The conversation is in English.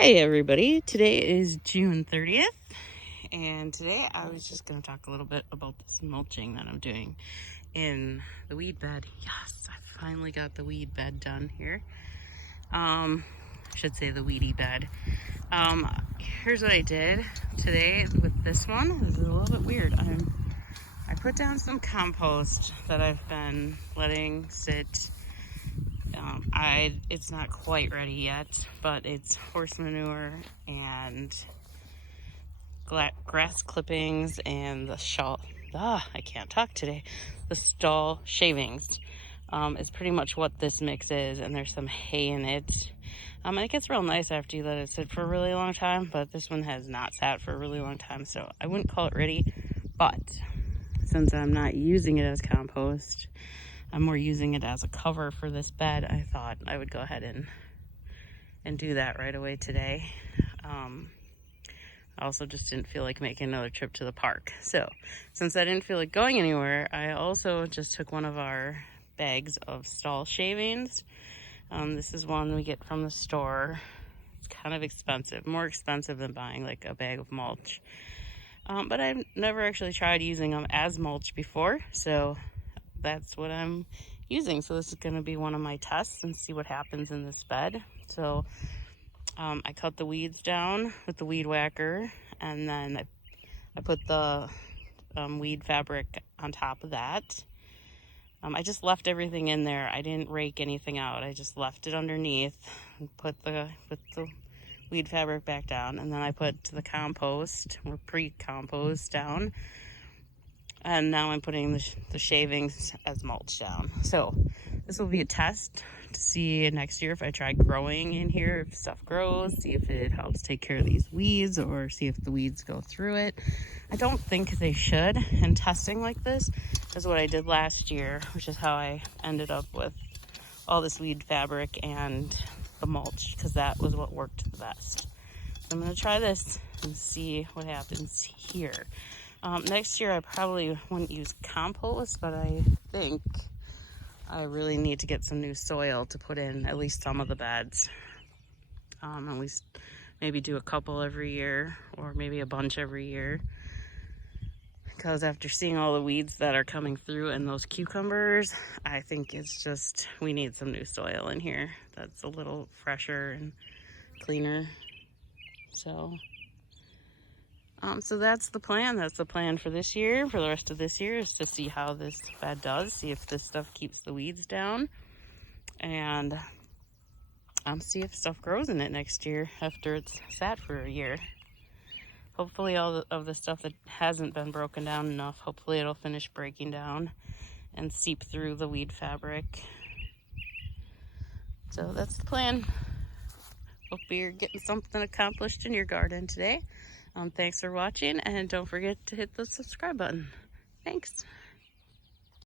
Hi everybody, today is June 30th and today I was just going to talk a little bit about this mulching that I'm doing in the weed bed. Yes, I finally got the weed bed done here. I should say the weedy bed. Here's what I did today with this one. This is a little bit weird. I put down some compost that I've been letting sit. It's not quite ready yet, but it's horse manure and grass clippings and the I can't talk today. The stall shavings is pretty much what this mix is, and there's some hay in it. And it gets real nice after you let it sit for a really long time, but this one has not sat for a really long time, so I wouldn't call it ready. But since I'm not using it as compost, I'm more using it as a cover for this bed, I thought I would go ahead and do that right away today. I also just didn't feel like making another trip to the park. So since I didn't feel like going anywhere, I also just took one of our bags of stall shavings. This is one we get from the store. It's kind of expensive, more expensive than buying like a bag of mulch. But I've never actually tried using them as mulch before, so that's what I'm using. So this is going to be one of my tests and see what happens in this bed. So I cut the weeds down with the weed whacker, and then I put the weed fabric on top of that. I just left everything in there. I didn't rake anything out. I just left it underneath and put the weed fabric back down, and then I put the compost or pre-compost down. And now I'm putting the shavings as mulch down. So this will be a test to see next year if I try growing in here, if stuff grows, see if it helps take care of these weeds or see if the weeds go through it. I don't think they should. And testing like this is what I did last year, which is how I ended up with all this weed fabric and the mulch, because that was what worked the best. So I'm going to try this and see what happens here. Next year I probably wouldn't use compost, but I think I really need to get some new soil to put in at least some of the beds. At least maybe do a couple every year or maybe a bunch every year. Because after seeing all the weeds that are coming through in those cucumbers, I think it's just, we need some new soil in here that's a little fresher and cleaner. So that's the plan. That's the plan for this year. For the rest of this year is to see how this bed does, see if this stuff keeps the weeds down, and see if stuff grows in it next year after it's sat for a year. Hopefully all of the stuff that hasn't been broken down enough, hopefully it'll finish breaking down and seep through the weed fabric. So that's the plan. Hope you're getting something accomplished in your garden today. Thanks for watching, and don't forget to hit the subscribe button. Thanks.